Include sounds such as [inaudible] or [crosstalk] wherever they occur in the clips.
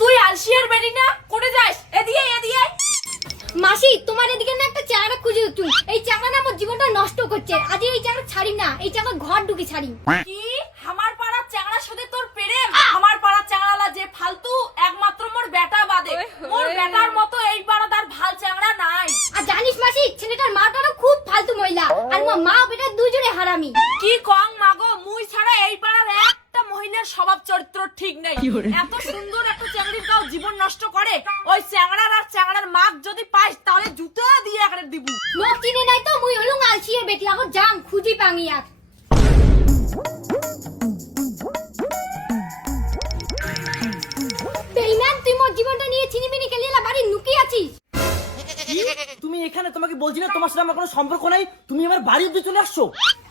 তুই আলসিয়ার বাড়ি না? কোটে যাস? এদিকে এদিকে। মাসি তোমার এদিকে না একটা চাকরা খুঁজে তুই এই চাকরা না আমার জীবনটা নষ্ট করছে। আজ এই চাকরা ছাড়ি না। এই চাকরা ঘর ঢুকি ছাড়ি। কি? আমার পাড়ার সাথে তোর প্রেম? আমার পাড়ার যে ফালতু একমাত্র মোর বেটা বাদে। মোর বেটার মতো এই পাড়াতে ভালো চারা নাই। আর জানিস মাসি ছেলেটার মাটারও খুব ফালতু মহিলা আর মা বেটা দুজনে হারামি। কি কম মাগো মুই ছাড়া এই মহিলার স্বভাব চরিত্র ঠিক নাই। এত সুন্দর একটা চ্যাংড়ির কাউ জীবন নষ্ট করে। ওই চ্যাংড়ার আর চ্যাংড়ার মাগ যদি পাইস তাহলে জুতো দিয়ে একটা দিব। লোক চিনি নাই তো মুই হলুম আলছিয়ে বেটি আগো যাং খুঁজি পাঙিয়া এখানে তোমাকে বলছি না তোমার সাথে আমার কোনো সম্পর্ক নাই তুমি আমার বাড়ি অব্দি চলে আসছো।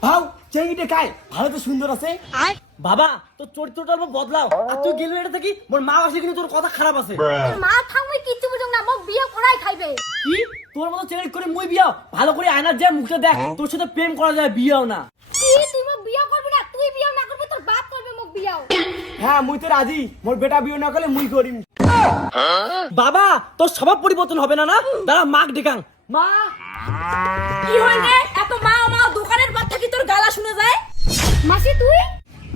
ভাও চেঙ্গিটে কায় ভালো তো সুন্দর আছে। বাবা তোর চরিত্রটা অল্প বদলাও। আর তুই গেলু এটা থাকি মোর মা আসলে কিন্তু তোর কথা খারাপ আছে। মা থাকবে কিচ্ছু বুঝুক না মোক বিয়ে করাই খাইবে। কি? তোর মতো ছেলে করে মুই বিয়াও ভালো করে আয়নার যায় মুখটা দেখ তোর সাথে প্রেম করা যায় বিয়াও না। কি তুই মোক বিয়ে করবি না? তুই বিয়ে না করবি তোর বাপ করবে মোক বিয়াও। হ্যাঁ মুই তো রাজি। মোর বেটা বিয়ে না করলে মুই করিম বাবা তোর স্বভাব পরিবর্তন হবে না না? দাঁড়া মাক ডেকাং মা! কি হইলে? এত মা মা দোকানের বাদ থাকি তোর গালা শুনে যায়? মাসি তুই?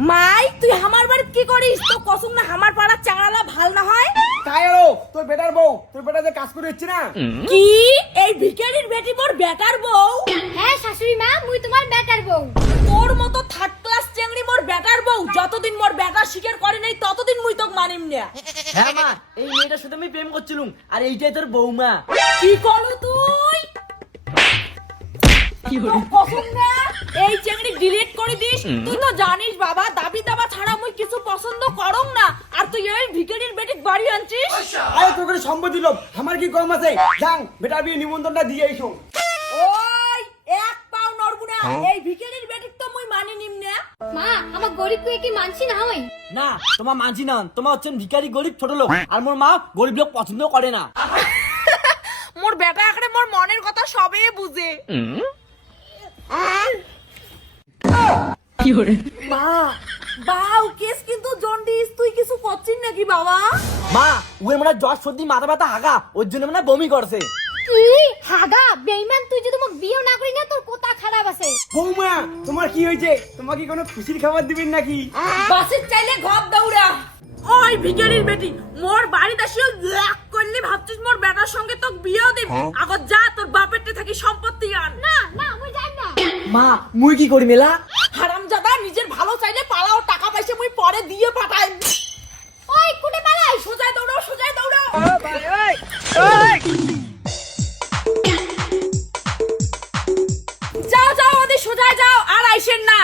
মাই তুই আমার বাড়িতে কি করিস? তো কসম না আমার পাড়ার চ্যাংড়ালা ভালো না হয়? তাই আরও তোর বেটার বউ তোর বেটা যে কাজ করে হচ্ছে না? কি? এই ভিখারির বেটি মোর বেটার বউ? হ্যাঁ শাশুড়ি মা মুই তোমার বেটার বউ। তোর মতো থার্ড ক্লাস চেংড়ি মোর বেটার বউ যতদিন মোর বেটা স্বীকার করে নাই ততদিন মুই তোক মানিম না। হ্যাঁ মা এই মেয়েটার সাথে আমি প্রেম করছিলুম আর এইটাই তোর বৌমা কি করল তুই? এই চেংড়ি ডিলিট করে দিস। তুই তো জানিস বাবা দাবি দাবা ছাড়া মুই কিছু পছন্দ করং না। আর তুই এই ভিখারির বেটি বাড়ি আনছিস? আরে তোর করে সম্পত্তি লোক আমার কি কম আছে? যাং বেটার বিয়ে নিমন্ত্রণটা দিয়ে এসো ওই এক পাও নড়বু না। এই ভিখারির বেটি তো মুই মানি নিম না। মা আমার গরিব কুয়ে কি মানছি না হই না তোমার মানছি না। তোমার হচ্ছেন ভিখারি গরিব ছোট লোক। আর মোর মা গরিব লোক পছন্দ করে না। [laughs] মোর বেটা আখড়ে মোর মনের কথা সবে বুঝে। মা বাউ কেস কিন্তু জন্ডিস তুই কিছু করছিস নাকি বাবা? মা ওই মানে জ্বর সর্দি মাথা ব্যথা হাগা। ওর জন্য মানে বমি করছে। কি? হাগা? বেইমান তুই যদি মোক বিয়ে না করি না তোর কথা খারাপ আছে? বৌমা তোমার কি হয়েছে? তোমার কোনো খুশির খাবার দিবেন নাকি? বাসের চাইলে ঘর দৌড়া। ওই ভিখারির বেটি মোর বাড়িতে আসিও লাখ করলি ভাবছিস মোর বেটার সঙ্গে তোক বিয়েও দেব? আগত যা তোর বাপেরতে থাকি সম্পত্তি আন। না না মুই যাই না। মা মুই কি করি মেলা? পরে দিয়ে পাঠাই। ওই কুটে পালাই সোজা দৌড়ো সোজা দৌড়ো। যাও যাও, ওদের সোজায় যাও। আর আইসেন না।